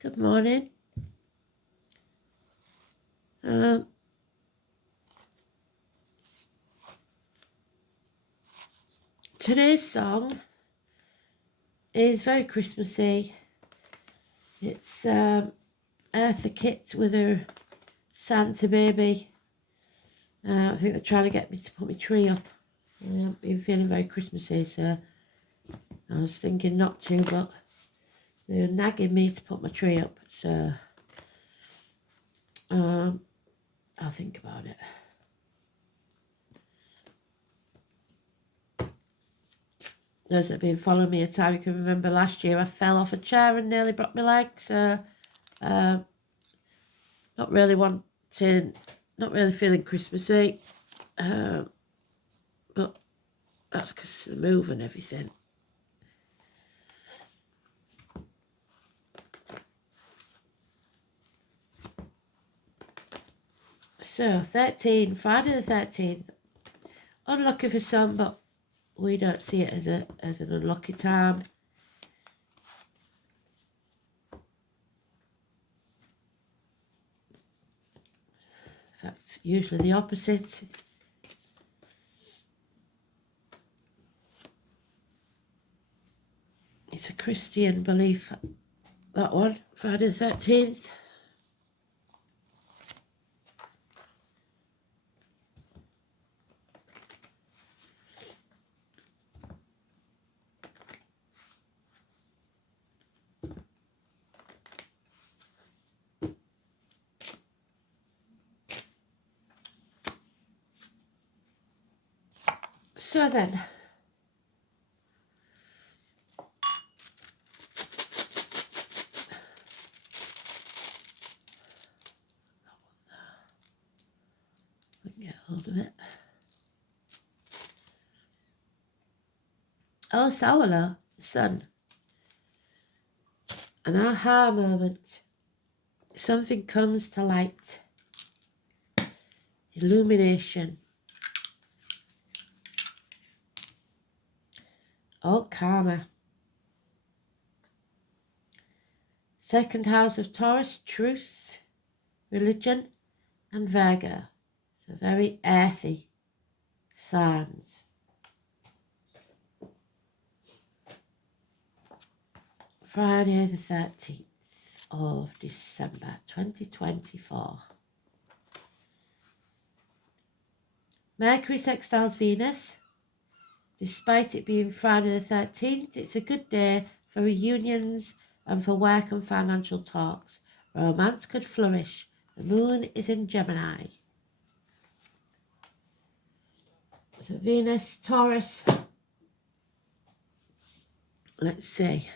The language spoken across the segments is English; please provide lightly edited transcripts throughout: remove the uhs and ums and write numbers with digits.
Good morning. Um, Today's song is very Christmassy. It's Eartha Kitt with her Santa baby. I think they're trying to get me to put my tree up. I haven't been feeling very Christmassy, so I was thinking not to, but they're nagging me to put my tree up, so I'll think about it. Those that have been following me a time, you can remember last year I fell off a chair and nearly broke my leg, so not really feeling Christmassy, but that's because of the move and everything. So, 13, Friday the 13th. Unlucky for some, but we don't see it as an unlucky time. In fact, usually the opposite. It's a Christian belief, that one, Friday the 13th. So then, we can get hold of it. Oh, Sawala, the sun. An aha moment. Something comes to light. Illumination. Oh, karma. Second house of Taurus, truth, religion, and Virgo. So very earthy signs. Friday the 13th of December 2024. Mercury sextiles Venus. Despite it being Friday the 13th, it's a good day for reunions and for work and financial talks. Romance could flourish. The moon is in Gemini. So Venus, Taurus. Let's see.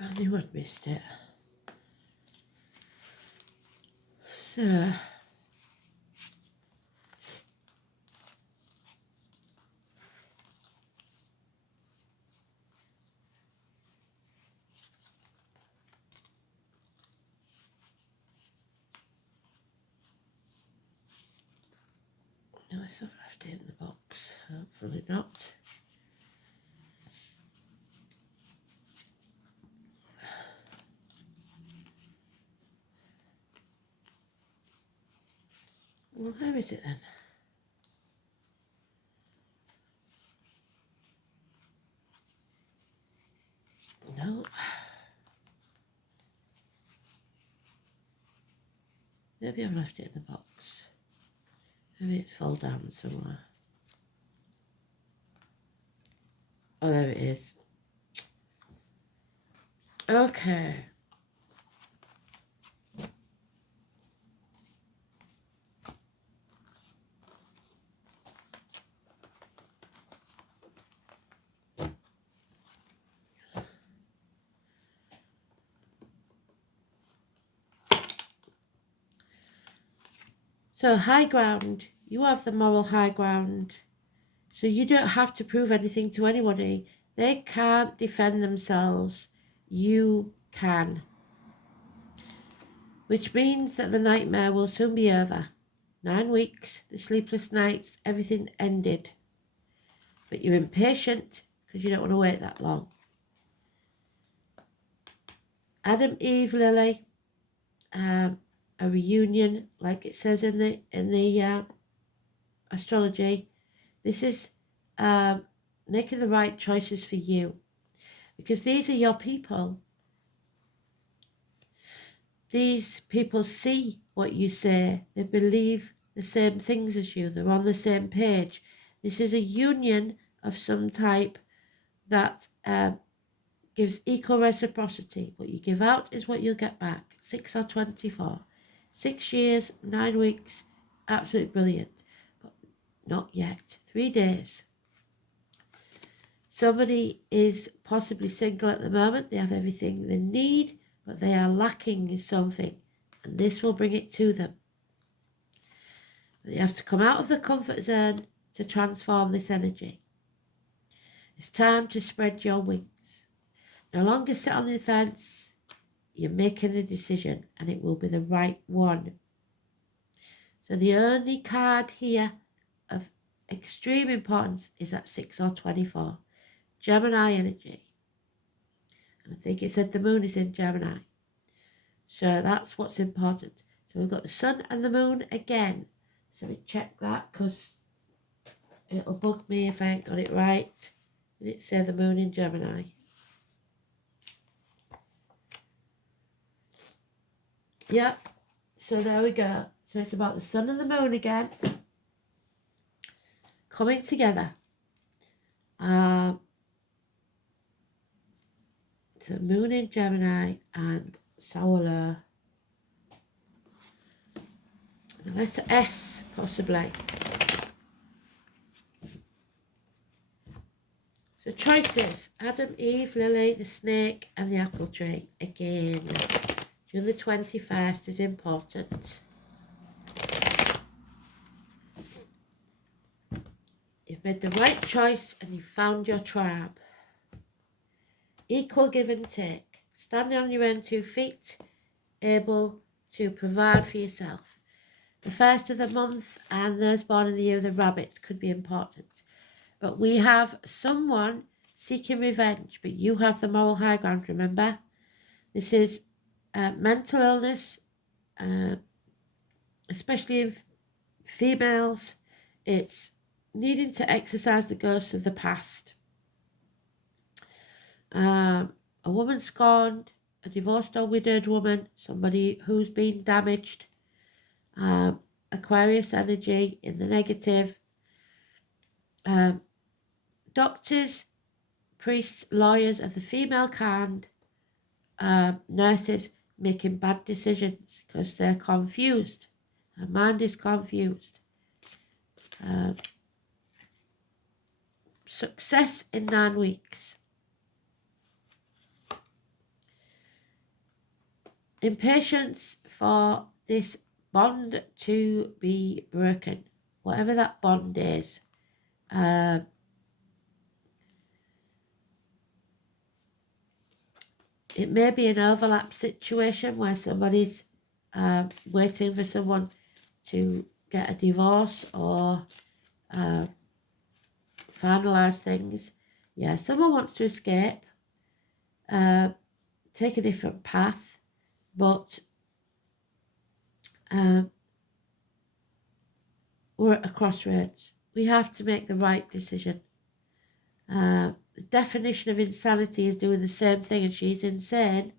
I knew I'd missed it. So, Unless I've left it in the box. Hopefully not. Well, where is it then? No. Maybe I've left it in the box. Maybe it's fall down somewhere. Oh, there it is. Okay. So high ground, you have the moral high ground. So you don't have to prove anything to anybody. They can't defend themselves. You can. Which means that the nightmare will soon be over. 9 weeks, the sleepless nights, everything ended. But you're impatient because you don't want to wait that long. Adam, Eve, Lily, a reunion, like it says in the astrology. This is making the right choices for you, because these are your people. These people see what you say. They believe the same things as you. They're on the same page. This is a union of some type that gives equal reciprocity. What you give out is what you'll get back. 6 or 24. 6 years, 9 weeks, absolutely brilliant. But not yet. 3 days. Somebody is possibly single at the moment. They have everything they need, but they are lacking in something. And this will bring it to them. But they have to come out of the comfort zone to transform this energy. It's time to spread your wings. No longer sit on the fence. You're making a decision, and it will be the right one. So the only card here of extreme importance is at 6 or 24. Gemini energy. And I think it said the moon is in Gemini. So that's what's important. So we've got the sun and the moon again. So we check that, because it'll bug me if I ain't got it right. Did it say the moon in Gemini? Yep. So there we go. So it's about the sun and the moon again coming together. So moon in Gemini and Solar. The letter S, possibly. So choices. Adam, Eve, Lily, the snake and the apple tree. Again, June the 21st is important. You've made the right choice and you've found your tribe. Equal give and take. Standing on your own 2 feet, able to provide for yourself. The first of the month and those born in the year of the rabbit could be important. But we have someone seeking revenge, but you have the moral high ground, remember? This is mental illness, especially in females. It's needing to exercise the ghosts of the past. A woman scorned, a divorced or widowed woman, somebody who's been damaged, Aquarius energy in the negative, doctors, priests, lawyers of the female kind, nurses making bad decisions because they're confused. Her mind is confused. Success in 9 weeks. Impatience for this bond to be broken, whatever that bond is. It may be an overlap situation where somebody's waiting for someone to get a divorce, or finalise things. Yeah, someone wants to escape, take a different path, but we're at a crossroads. We have to make the right decision. The definition of insanity is doing the same thing and she's insane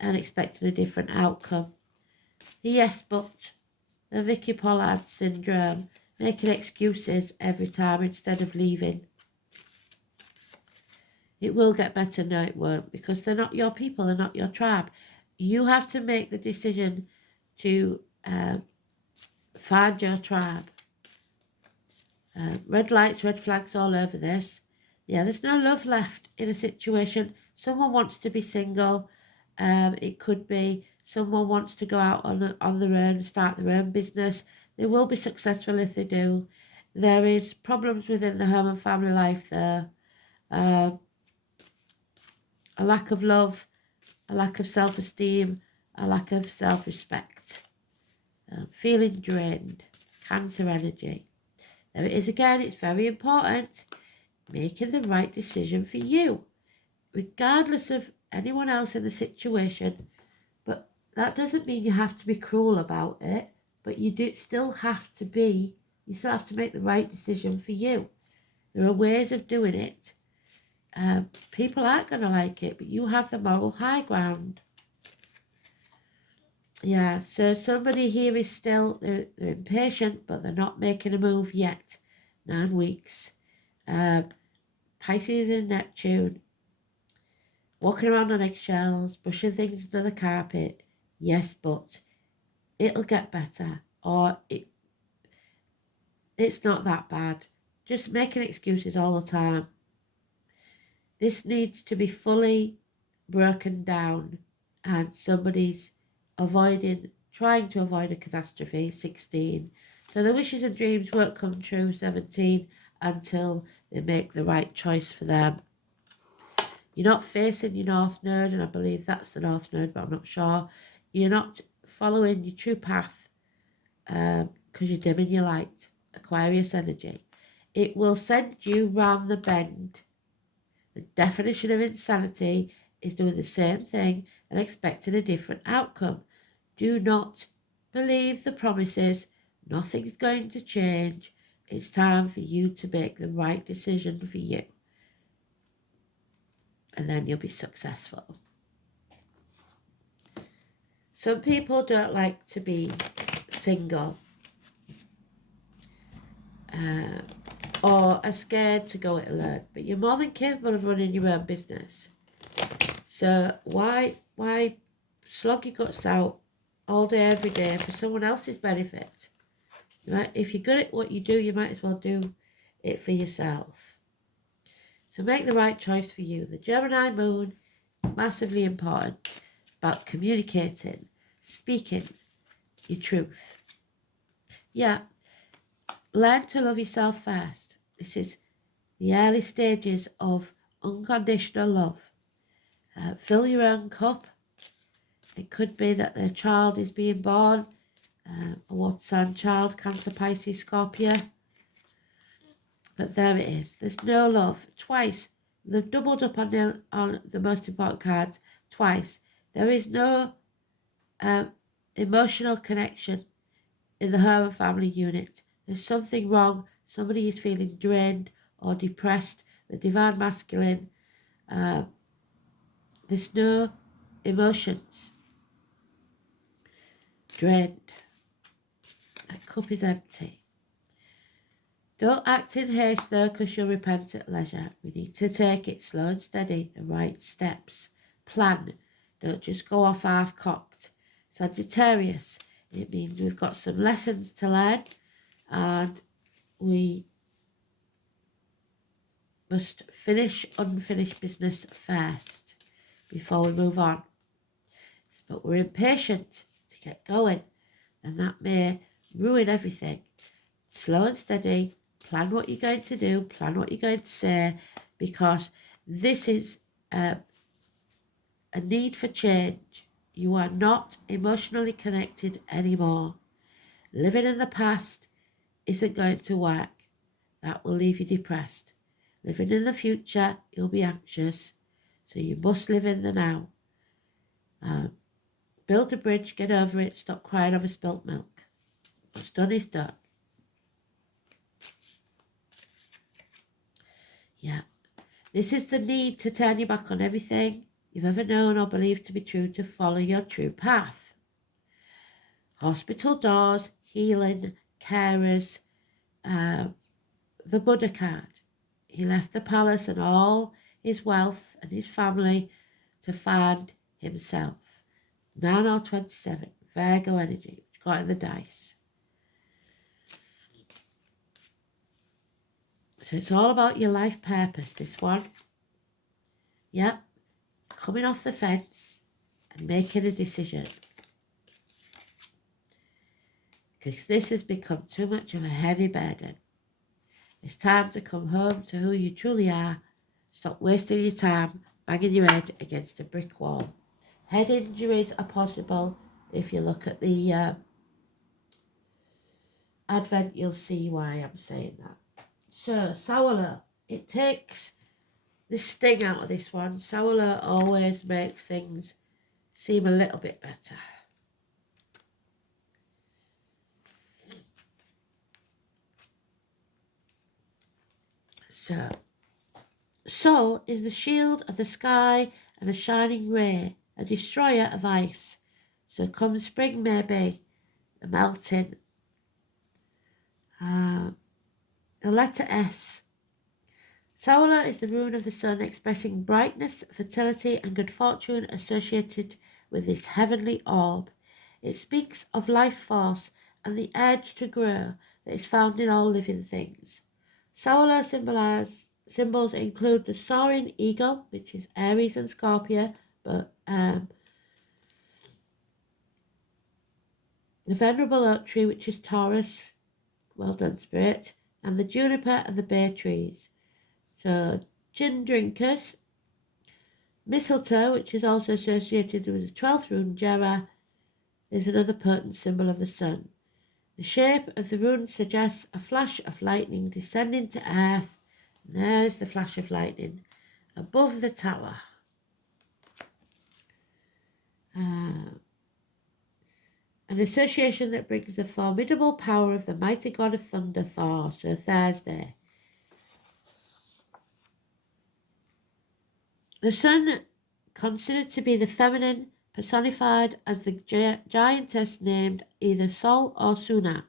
and expecting a different outcome. The yes but, the Vicky Pollard syndrome, making excuses every time instead of leaving. It will get better. No, it won't, because they're not your people, they're not your tribe. You have to make the decision to find your tribe. Red lights, red flags all over this. Yeah, there's no love left in a situation. Someone wants to be single. It could be someone wants to go out on their own and start their own business. They will be successful if they do. There is problems within the home and family life there. A lack of love, a lack of self-esteem, a lack of self-respect. Feeling drained, Cancer energy. There it is again, it's very important. Making the right decision for you, regardless of anyone else in the situation. But that doesn't mean you have to be cruel about it, but you still have to make the right decision for you. There are ways of doing it. People aren't going to like it, but you have the moral high ground. Yeah, so somebody here is still, they're impatient, but they're not making a move yet. 9 weeks. Pisces and Neptune. Walking around on eggshells, brushing things under the carpet. Yes, but it'll get better. Or it's not that bad. Just making excuses all the time. This needs to be fully broken down, and somebody's trying to avoid a catastrophe. 16. So the wishes and dreams won't come true. 17. Until they make the right choice for them. You're not facing your North Node, and I believe that's the North Node, but I'm not sure. You're not following your true path because you're dimming your light. Aquarius energy. It will send you round the bend. The definition of insanity is doing the same thing and expecting a different outcome. Do not believe the promises. Nothing's going to change. It's time for you to make the right decision for you. And then you'll be successful. Some people don't like to be single or are scared to go it alone, but you're more than capable of running your own business. So why slog your guts out all day, every day for someone else's benefit? Right? If you're good at what you do, you might as well do it for yourself. So make the right choice for you. The Gemini moon, massively important, about communicating, speaking your truth. Yeah, learn to love yourself first. This is the early stages of unconditional love. Fill your own cup. It could be that the child is being born, a water sign child, Cancer, Pisces, Scorpio. But there it is. There's no love. Twice. They've doubled up on the most important cards. Twice. There is no emotional connection in the home and family unit. There's something wrong. Somebody is feeling drained or depressed. The divine masculine. There's no emotions. Drained. That cup is empty. Don't act in haste though, because you'll repent at leisure. We need to take it slow and steady, the right steps. Plan. Don't just go off half-cocked. Sagittarius. It means we've got some lessons to learn and we must finish unfinished business first before we move on. But we're impatient to get going, and that may ruin everything. Slow and steady. Plan what you're going to do. Plan what you're going to say, because this is a need for change. You are not emotionally connected anymore. Living in the past isn't going to work. That will leave you depressed. Living in the future, you'll be anxious. So you must live in the now. Build a bridge, get over it, stop crying over spilt milk. What's done is done. Yeah. This is the need to turn your back on everything you've ever known or believed to be true to follow your true path. Hospital doors, healing, carers, the Buddha card. He left the palace and all his wealth and his family to find himself. 9 or 27, Virgo energy, which got in the dice. So it's all about your life purpose, this one. Yep, coming off the fence and making a decision. Because this has become too much of a heavy burden. It's time to come home to who you truly are. Stop wasting your time banging your head against a brick wall. Head injuries are possible. If you look at the Advent, you'll see why I'm saying that. So, Solar, it takes the sting out of this one. Solar always makes things seem a little bit better. So, Sol is the shield of the sky and a shining ray, a destroyer of ice. So come spring maybe, a melting. The letter S. Solar is the rune of the sun, expressing brightness, fertility and good fortune associated with this heavenly orb. It speaks of life force and the urge to grow that is found in all living things. Solar symbols include the soaring eagle, which is Aries and Scorpio, but the venerable oak tree, which is Taurus, well done, Spirit, and the juniper and the bay trees. So, gin drinkers, mistletoe, which is also associated with the 12th rune, Jera, is another potent symbol of the sun. The shape of the rune suggests a flash of lightning descending to earth. And there's the flash of lightning above the tower. An association that brings the formidable power of the mighty god of thunder, Thor, so Thursday. The sun, considered to be the feminine, personified as the giantess named either Sol or Suna.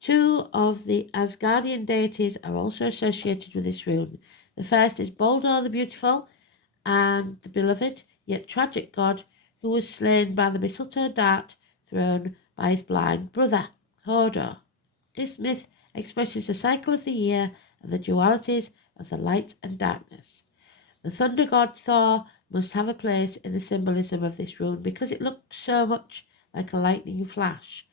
Two of the Asgardian deities are also associated with this rune. The first is Baldur the Beautiful and the beloved, yet tragic god who was slain by the mistletoe dart thrown by his blind brother, Hodor. This myth expresses the cycle of the year and the dualities of the light and darkness. The thunder god Thor must have a place in the symbolism of this rune because it looks so much like a lightning flash.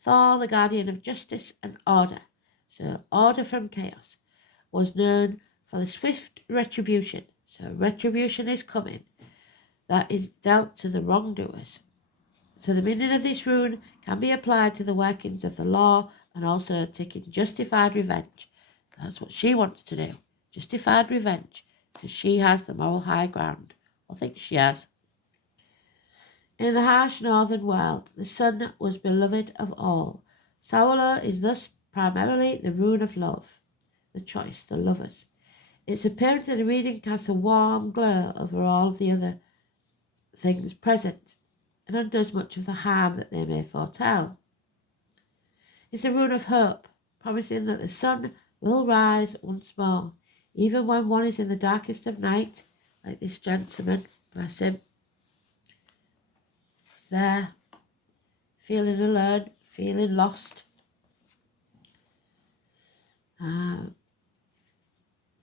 Thor, the guardian of justice and order, so order from chaos, was known for the swift retribution. So retribution is coming. That is dealt to the wrongdoers. So the meaning of this rune can be applied to the workings of the law and also taking justified revenge. That's what she wants to do. Justified revenge. Because she has the moral high ground. I think she has. In the harsh northern world, the sun was beloved of all. Solar is thus primarily the rune of love, the choice, the lovers. Its appearance in the reading casts a warm glow over all of the other things present and undoes much of the harm that they may foretell. It's a rune of hope, promising that the sun will rise once more, even when one is in the darkest of night, like this gentleman, bless him. He's there, feeling alone, feeling lost.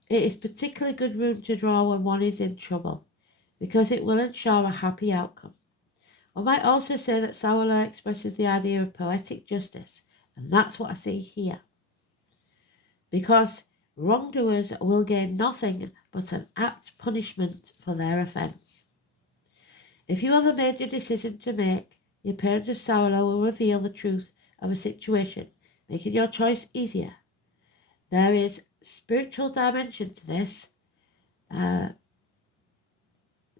It is particularly good rune to draw when one is in trouble, because it will ensure a happy outcome. One might also say that Solar expresses the idea of poetic justice, and that's what I see here. Because wrongdoers will gain nothing but an apt punishment for their offence. If you have a major decision to make, the appearance of Solar will reveal the truth of a situation making your choice easier. There is spiritual dimension to this.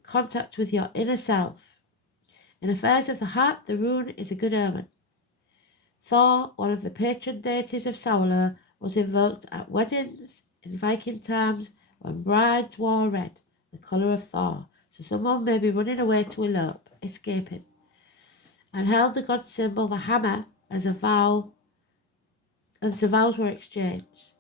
Contact with your inner self. In affairs of the heart, the rune is a good omen. Thor, one of the patron deities of Saurlur, was invoked at weddings in Viking times when brides wore red, the colour of Thor. So someone may be running away to elope, escaping, and held the god symbol, the hammer, as a vow, as the vows were exchanged.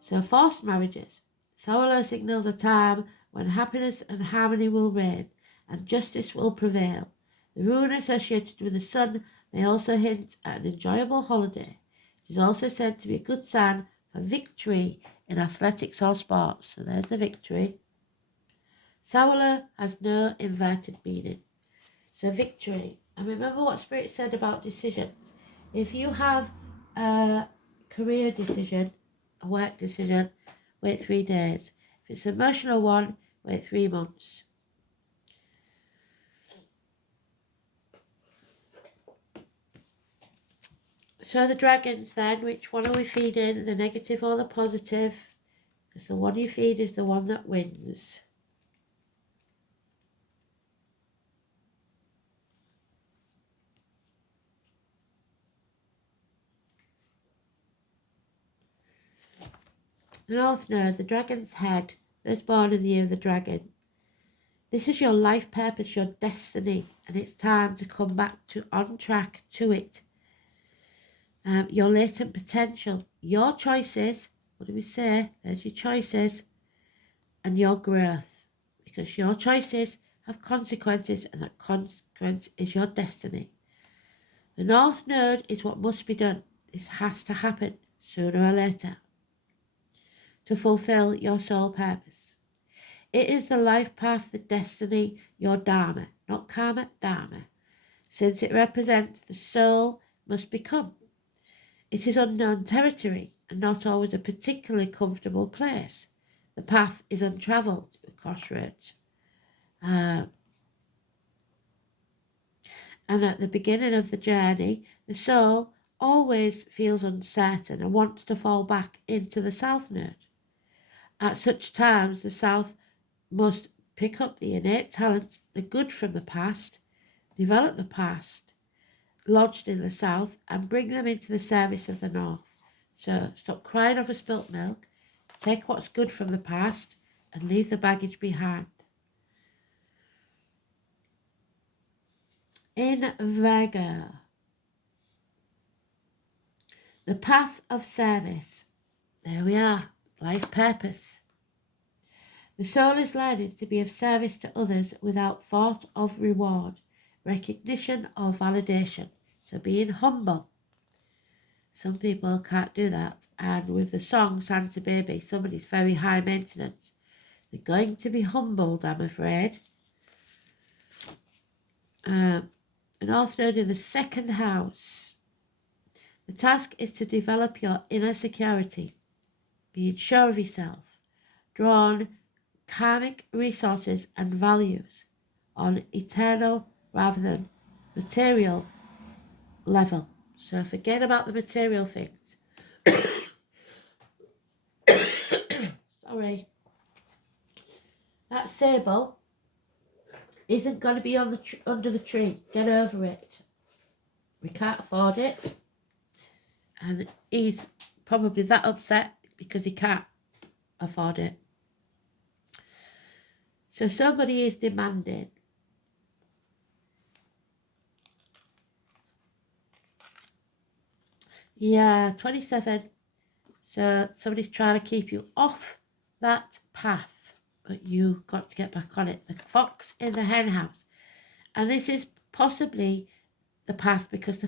So forced marriages. Saurlur signals a time when happiness and harmony will reign, and justice will prevail. The rune associated with the sun may also hint at an enjoyable holiday. It is also said to be a good sign for victory in athletics or sports. So there's the victory. Saurlur has no inverted meaning. So victory. And remember what Spirit said about decisions. If you have a career decision, a work decision, wait 3 days. If it's an emotional one, wait 3 months. So the dragons then, which one are we feeding, the negative or the positive? Because the one you feed is the one that wins. The North Node, the dragon's head, those born in the year of the dragon. This is your life purpose, your destiny, and it's time to come back to on track to it. Your latent potential, your choices, what do we say? There's your choices, and your growth. Because your choices have consequences, and that consequence is your destiny. The North Node is what must be done. This has to happen sooner or later to fulfill your soul purpose. It is the life path, the destiny, your dharma, not karma, dharma. Since it represents the soul must become. It is unknown territory and not always a particularly comfortable place. The path is untravelled, crossroads. And at the beginning of the journey, the soul always feels uncertain and wants to fall back into the South Node. At such times, the South must pick up the innate talents, the good from the past, develop the past, lodged in the South, and bring them into the service of the North. So stop crying over spilt milk, take what's good from the past, and leave the baggage behind. In Virgo, the path of service. There we are, life purpose. The soul is learning to be of service to others without thought of reward, recognition, or validation. So being humble. Some people can't do that. And with the song Santa Baby, somebody's very high maintenance. They're going to be humbled, I'm afraid. An North Node in the second house. The task is to develop your inner security, being sure of yourself, drawn karmic resources and values on eternal rather than material level. So forget about the material things. Sorry. That sable isn't going to be on the under the tree. Get over it. We can't afford it. And he's probably that upset because he can't afford it. So somebody is demanding. Yeah, 27. So somebody's trying to keep you off that path, but you got to get back on it. The fox in the hen house. And this is possibly the past because the